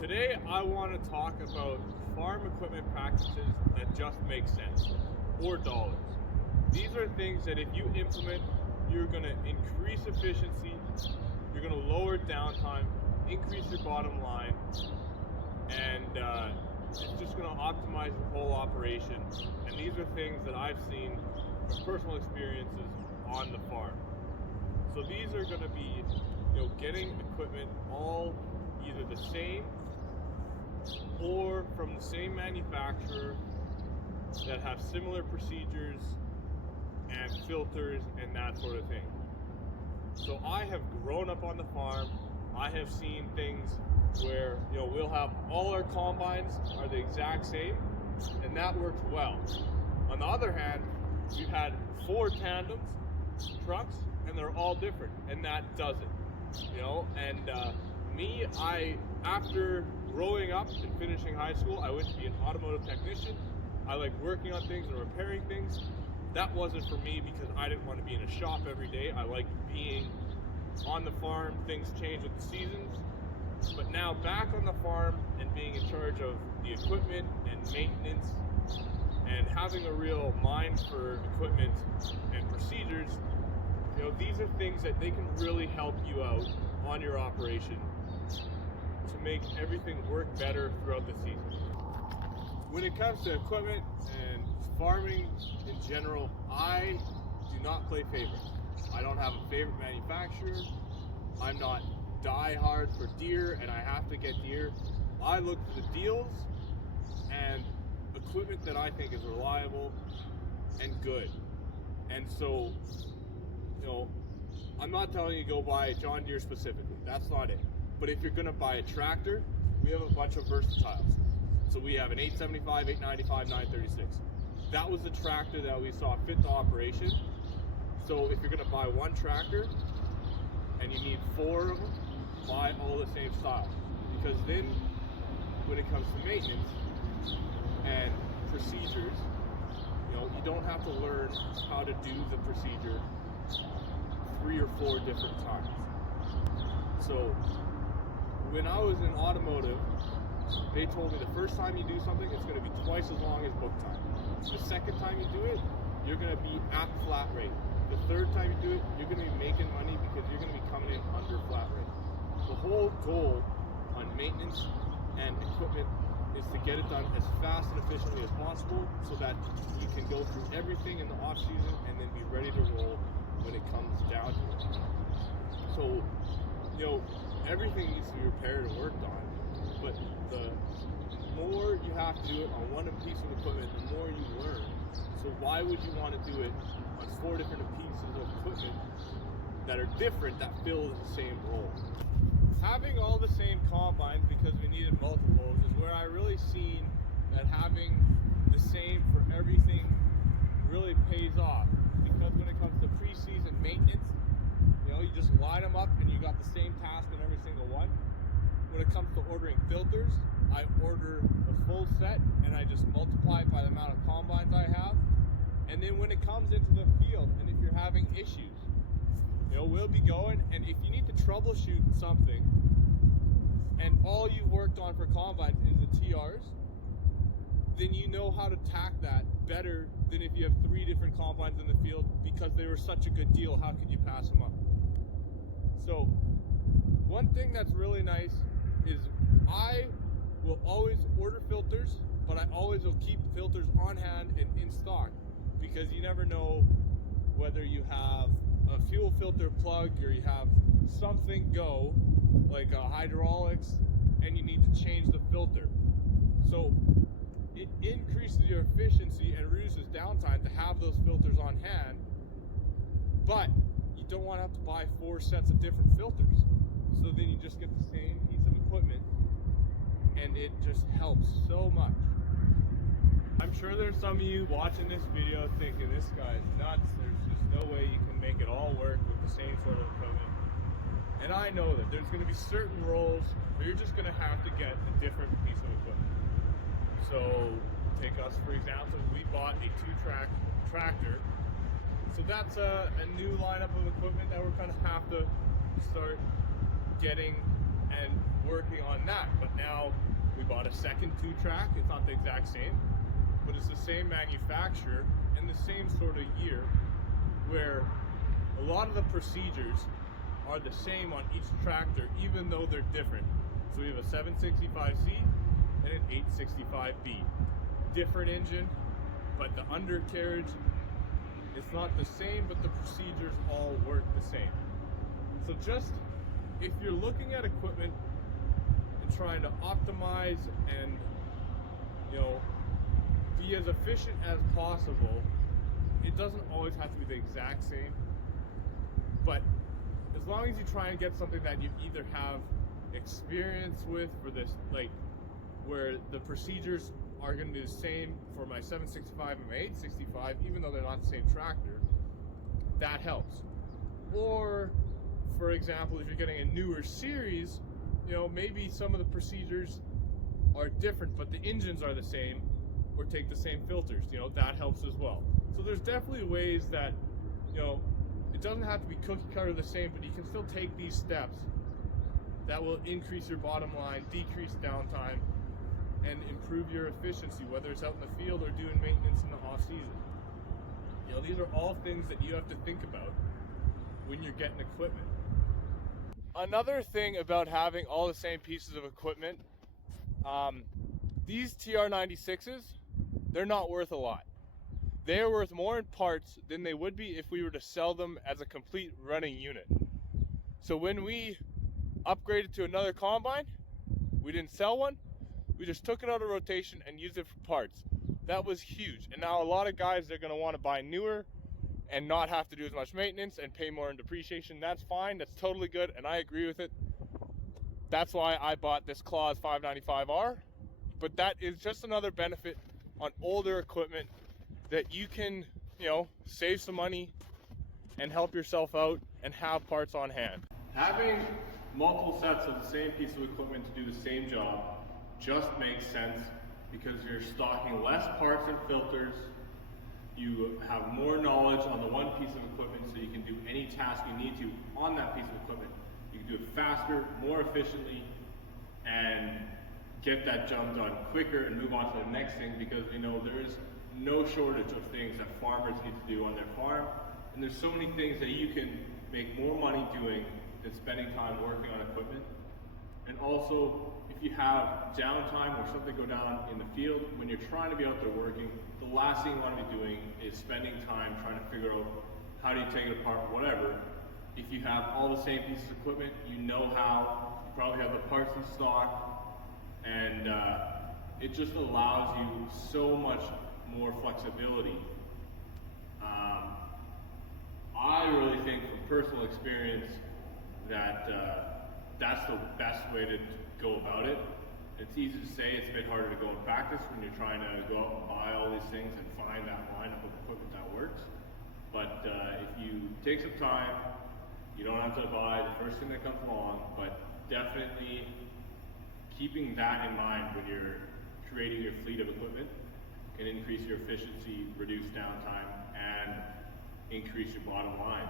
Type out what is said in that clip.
Today I want to talk about farm equipment practices that just make sense, or dollars. These are things that if you implement, you're going to increase efficiency, you're going to lower downtime, increase your bottom line, and it's just going to optimize your whole operation. And these are things that I've seen from personal experiences on the farm. So these are going to be, getting equipment all either the same or from the same manufacturer that have similar procedures and filters and that sort of thing. So I have grown up on the farm. I have seen things where we'll have all our combines are the exact same, and that works well. On the other hand, we've had 4 tandems trucks and they're all different, and that doesn't. After growing up and finishing high school, I went to be an automotive technician. I like working on things and repairing things. That wasn't for me because I didn't want to be in a shop every day. I like being on the farm. Things change with the seasons. But now back on the farm and being in charge of the equipment and maintenance and having a real mind for equipment and procedures, these are things that they can really help you out on your operation to make everything work better throughout the season. When it comes to equipment and farming in general, I do not play favorites. I don't have a favorite manufacturer. I'm not die hard for deer and I have to get deer. I look for the deals and equipment that I think is reliable and good. And so, I'm not telling you to go buy John Deere specifically. That's not it. But if you're going to buy a tractor, we have a bunch of versatiles. So we have an 875, 895, 936. That was the tractor that we saw fit the operation. So if you're going to buy one tractor and you need 4 of them, buy all the same style. Because then when it comes to maintenance and procedures, you don't have to learn how to do the procedure 3 or 4 different times. So when I was in automotive, they told me the first time you do something, it's going to be twice as long as book time. The second time you do it, you're going to be at flat rate. The third time you do it, you're going to be making money because you're going to be coming in under flat rate. The whole goal on maintenance and equipment is to get it done as fast and efficiently as possible so that you can go through everything in the off season and then be ready to roll when it comes down to it. So, everything needs to be repaired and worked on, but the more you have to do it on one piece of equipment, the more you learn. So why would you want to do it on 4 different pieces of equipment that are different that fill the same role? Having all the same combines because we needed multiples is where I really seen that having the same for everything really pays off. Because when it comes to pre-season maintenance, you just line them up and you got the same task in every single one. When it comes to ordering filters, I order a full set and I just multiply it by the amount of combines I have. And then when it comes into the field and if you're having issues, we'll be going, and if you need to troubleshoot something and all you worked on for combines is the TRs, then you know how to tack that better than if you have 3 different combines in the field because they were such a good deal. How could you pass them up? So one thing that's really nice is I will always order filters, but I always will keep filters on hand and in stock because you never know whether you have a fuel filter plug or you have something go like hydraulics and you need to change the filter. So it increases your efficiency and reduces downtime to have those filters on hand, but you don't want to have to buy 4 sets of different filters. So then you just get the same piece of equipment and it just helps so much. I'm sure there's some of you watching this video thinking this guy's nuts. There's just no way you can make it all work with the same sort of equipment. And I know that there's going to be certain roles where you're just going to have to get a different piece of equipment. So take us for example, we bought a 2-track tractor. So that's a new lineup of equipment that we're going to have to start getting and working on that, but now we bought a second 2-track. It's not the exact same, but it's the same manufacturer and the same sort of year, where a lot of the procedures are the same on each tractor, even though they're different. So we have a 765C and an 865B. Different engine, but the undercarriage is not the same, but the procedures all work the same. So just, if you're looking at equipment and trying to optimize and, be as efficient as possible, it doesn't always have to be the exact same, but as long as you try and get something that you either have experience with for this, like where the procedures are going to be the same for my 765 and my 865, even though they're not the same tractor, that helps. Or, for example, if you're getting a newer series, maybe some of the procedures are different, but the engines are the same, or take the same filters, that helps as well. So there's definitely ways that, it doesn't have to be cookie cutter the same, but you can still take these steps that will increase your bottom line, decrease downtime, and improve your efficiency, whether it's out in the field or doing maintenance in the off season. These are all things that you have to think about when you're getting equipment. Another thing about having all the same pieces of equipment, these TR96s, they're not worth a lot. They are worth more in parts than they would be if we were to sell them as a complete running unit. So when we upgraded to another combine, we didn't sell one, we just took it out of rotation and used it for parts. That was huge. And now a lot of guys, they're going to want to buy newer and not have to do as much maintenance and pay more in depreciation. That's fine, that's totally good, and I agree with it. That's why I bought this Claus 595R. But that is just another benefit on older equipment that you can, save some money and help yourself out and have parts on hand. Having multiple sets of the same piece of equipment to do the same job just makes sense, because you're stocking less parts and filters. You have more knowledge on the one piece of equipment, so you can do any task you need to on that piece of equipment. You can do it faster, more efficiently, and get that job done quicker and move on to the next thing, because there is no shortage of things that farmers need to do on their farm, and there's so many things that you can make more money doing than spending time working on equipment. And also, if you have downtime or something go down in the field, when you're trying to be out there working, the last thing you want to be doing is spending time trying to figure out how do you take it apart, whatever. If you have all the same pieces of equipment, you know how, you probably have the parts in stock, and it just allows you so much more flexibility. I really think from personal experience that that's the best way to go about it. It's easy to say, it's a bit harder to go in practice when you're trying to go out and buy all these things and find that lineup of equipment that works. But if you take some time, you don't have to buy the first thing that comes along, but definitely keeping that in mind when you're creating your fleet of equipment can increase your efficiency, reduce downtime, and increase your bottom line.